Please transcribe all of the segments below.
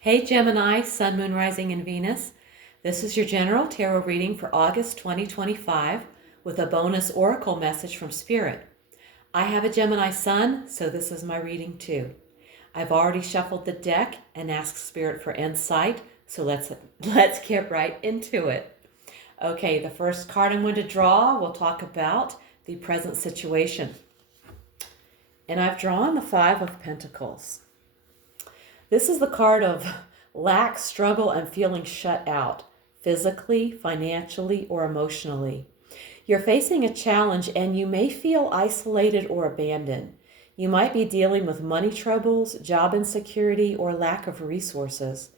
Hey Gemini, Sun, Moon, Rising, and Venus. This is your general tarot reading for August 2025 with a bonus oracle message from Spirit. I have a Gemini Sun, so this is my reading too. I've already shuffled the deck and asked Spirit for insight, so let's get right into it. Okay, the first card I'm going to draw, we'll talk about the present situation. And I've drawn the Five of Pentacles. This is the card of lack, struggle, and feeling shut out, physically, financially, or emotionally. You're facing a challenge and you may feel isolated or abandoned. You might be dealing with money troubles, job insecurity, or lack of resources.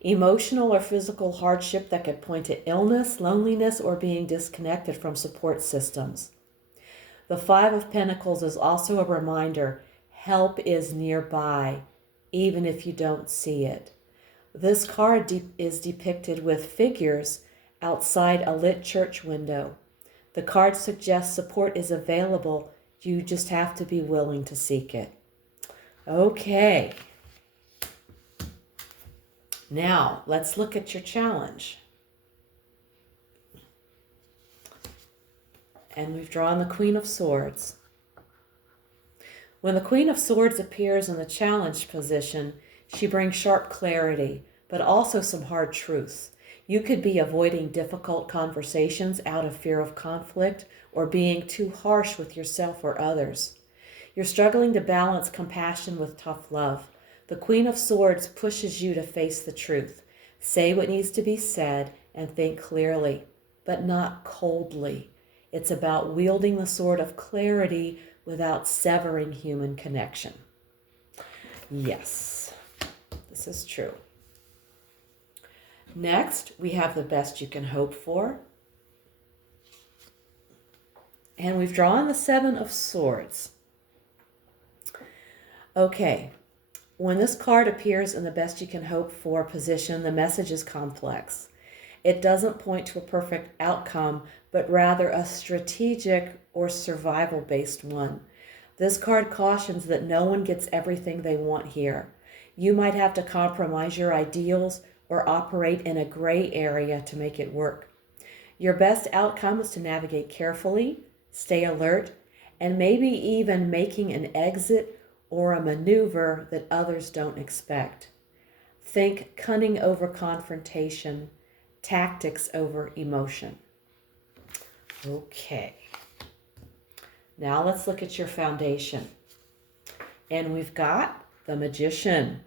Emotional or physical hardship that could point to illness, loneliness, or being disconnected from support systems. The Five of Pentacles is also a reminder help is nearby, even if you don't see it. This card is depicted with figures outside a lit church window. The card suggests support is available, you just have to be willing to seek it. Okay. Now, let's look at your challenge. And we've drawn the Queen of Swords. When the Queen of Swords appears in the challenge position, she brings sharp clarity, but also some hard truths. You could be avoiding difficult conversations out of fear of conflict or being too harsh with yourself or others. You're struggling to balance compassion with tough love. The Queen of Swords pushes you to face the truth. Say what needs to be said and think clearly, but not coldly. It's about wielding the sword of clarity without severing human connection. Yes, this is true. Next, we have the best you can hope for. And we've drawn the Seven of Swords. Okay, when this card appears in the best you can hope for position, the message is complex. It doesn't point to a perfect outcome, but rather a strategic or survival-based one. This card cautions that no one gets everything they want here. You might have to compromise your ideals or operate in a gray area to make it work. Your best outcome is to navigate carefully, stay alert, and maybe even making an exit or a maneuver that others don't expect. Think cunning over confrontation, tactics over emotion. Okay. Now let's look at your foundation. And we've got the Magician.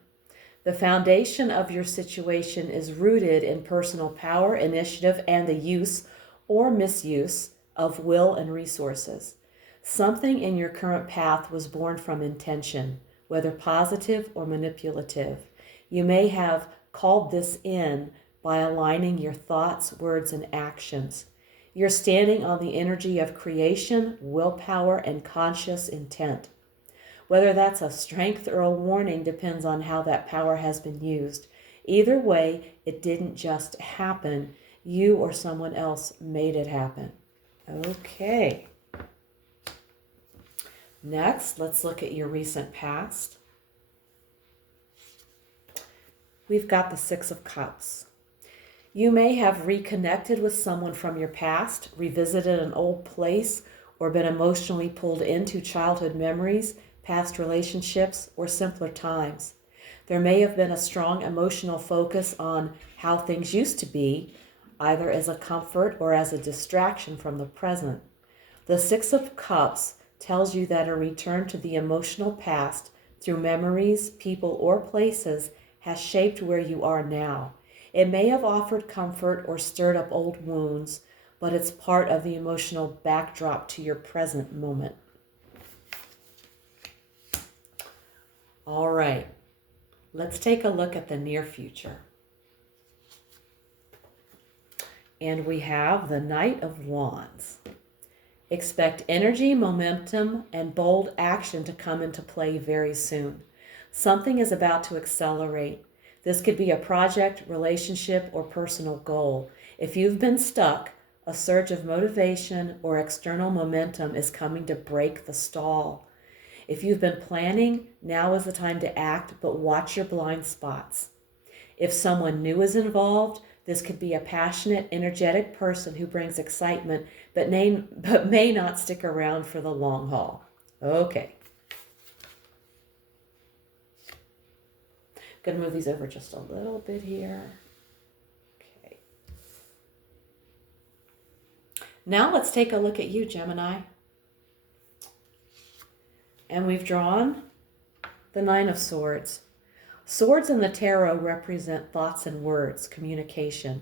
The foundation of your situation is rooted in personal power, initiative, and the use or misuse of will and resources. Something in your current path was born from intention, whether positive or manipulative. You may have called this in by aligning your thoughts, words, and actions. You're standing on the energy of creation, willpower, and conscious intent. Whether that's a strength or a warning depends on how that power has been used. Either way, it didn't just happen. You or someone else made it happen. Okay. Next, let's look at your recent past. We've got the Six of Cups. You may have reconnected with someone from your past, revisited an old place, or been emotionally pulled into childhood memories, past relationships, or simpler times. There may have been a strong emotional focus on how things used to be, either as a comfort or as a distraction from the present. The Six of Cups tells you that a return to the emotional past through memories, people, or places has shaped where you are now. It may have offered comfort or stirred up old wounds, but it's part of the emotional backdrop to your present moment. All right, let's take a look at the near future. And we have the Knight of Wands. Expect energy, momentum, and bold action to come into play very soon. Something is about to accelerate. This could be a project, relationship, or personal goal. If you've been stuck, a surge of motivation or external momentum is coming to break the stall. If you've been planning, now is the time to act, but watch your blind spots. If someone new is involved, this could be a passionate, energetic person who brings excitement but may not stick around for the long haul. Okay. Going to move these over just a little bit here. Okay. Now let's take a look at you, Gemini. And we've drawn the Nine of Swords. Swords in the tarot represent thoughts and words, communication.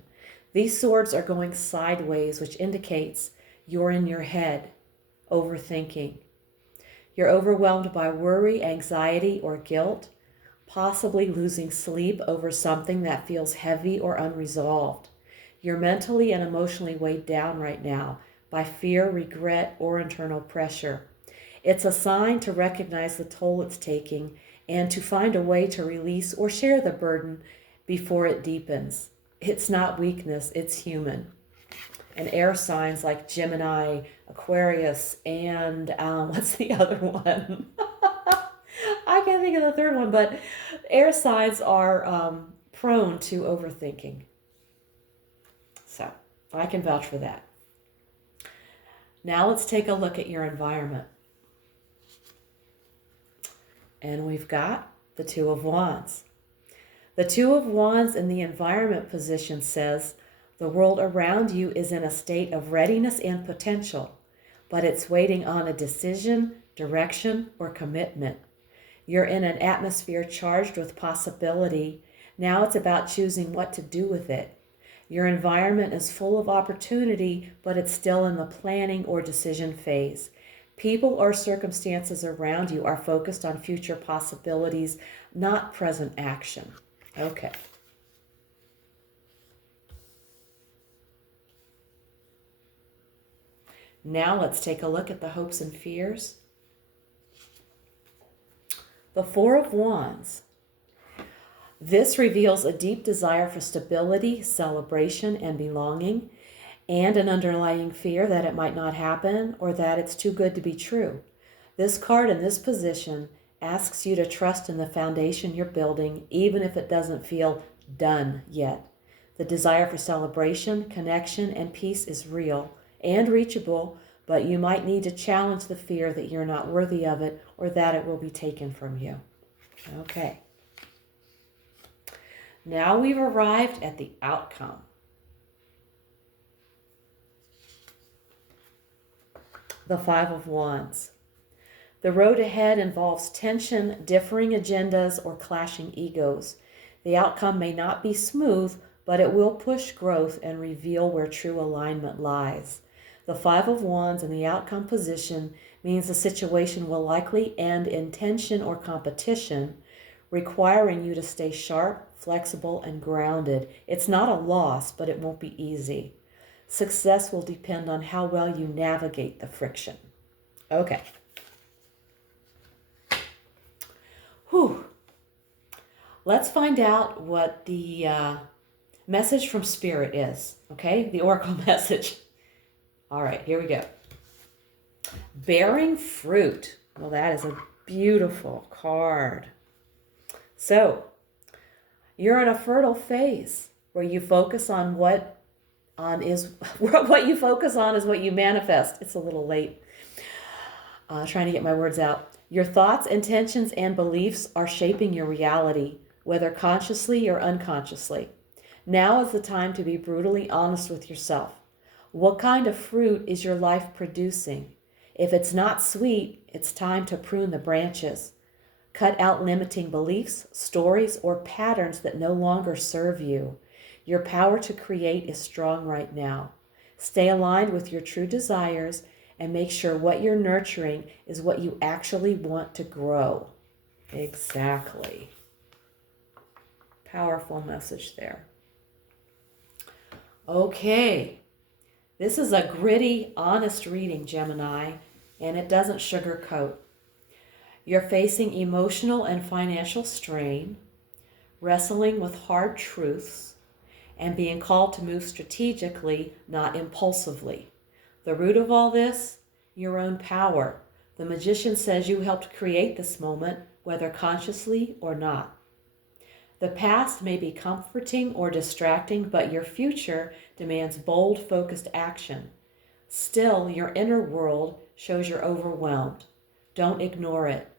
These swords are going sideways, which indicates you're in your head, overthinking. You're overwhelmed by worry, anxiety, or guilt, possibly losing sleep over something that feels heavy or unresolved. You're mentally and emotionally weighed down right now by fear, regret, or internal pressure. It's a sign to recognize the toll it's taking and to find a way to release or share the burden before it deepens. It's not weakness, it's human. And air signs like Gemini, Aquarius, and what's the other one? I can't think of the third one, but air signs are prone to overthinking. So I can vouch for that. Now let's take a look at your environment. And we've got the Two of Wands. The Two of Wands in the environment position says the world around you is in a state of readiness and potential, but it's waiting on a decision, direction, or commitment. You're in an atmosphere charged with possibility. Now it's about choosing what to do with it. Your environment is full of opportunity, but it's still in the planning or decision phase. People or circumstances around you are focused on future possibilities, not present action. Okay. Now let's take a look at the hopes and fears. The Four of Wands. This reveals a deep desire for stability, celebration, and belonging, and an underlying fear that it might not happen or that it's too good to be true. This card in this position asks you to trust in the foundation you're building, even if it doesn't feel done yet. The desire for celebration, connection, and peace is real and reachable, but you might need to challenge the fear that you're not worthy of it or that it will be taken from you. Okay. Now we've arrived at the outcome. The Five of Wands. The road ahead involves tension, differing agendas, or clashing egos. The outcome may not be smooth, but it will push growth and reveal where true alignment lies. The Five of Wands in the outcome position means the situation will likely end in tension or competition, requiring you to stay sharp, flexible, and grounded. It's not a loss, but it won't be easy. Success will depend on how well you navigate the friction. Okay. Whew. Let's find out what the message from Spirit is, okay? The Oracle message. All right, here we go. Bearing fruit. Well, that is a beautiful card. So, you're in a fertile phase where you focus on what you focus on is what you manifest. It's a little late. Trying to get my words out. Your thoughts, intentions, and beliefs are shaping your reality, whether consciously or unconsciously. Now is the time to be brutally honest with yourself. What kind of fruit is your life producing? If it's not sweet, it's time to prune the branches. Cut out limiting beliefs, stories, or patterns that no longer serve you. Your power to create is strong right now. Stay aligned with your true desires and make sure what you're nurturing is what you actually want to grow. Exactly. Powerful message there. Okay. This is a gritty, honest reading, Gemini, and it doesn't sugarcoat. You're facing emotional and financial strain, wrestling with hard truths, and being called to move strategically, not impulsively. The root of all this, your own power. The magician says you helped create this moment, whether consciously or not. The past may be comforting or distracting, but your future demands bold, focused action. Still, your inner world shows you're overwhelmed. Don't ignore it.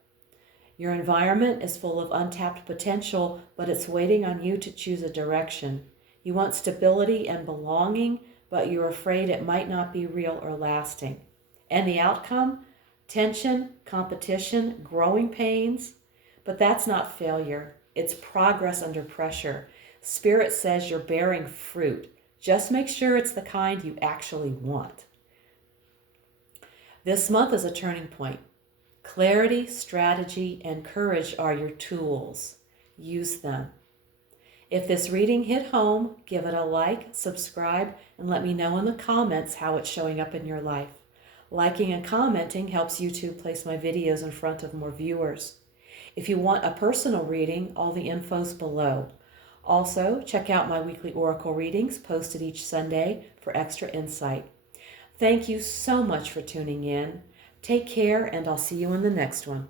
Your environment is full of untapped potential, but it's waiting on you to choose a direction. You want stability and belonging, but you're afraid it might not be real or lasting. And the outcome? Tension, competition, growing pains. But that's not failure. It's progress under pressure. Spirit says you're bearing fruit. Just make sure it's the kind you actually want. This month is a turning point. Clarity, strategy, and courage are your tools. Use them. If this reading hit home, give it a like, subscribe, and let me know in the comments how it's showing up in your life. Liking and commenting helps YouTube place my videos in front of more viewers. If you want a personal reading, all the info's below. Also, check out my weekly oracle readings posted each Sunday for extra insight. Thank you so much for tuning in. Take care, and I'll see you in the next one.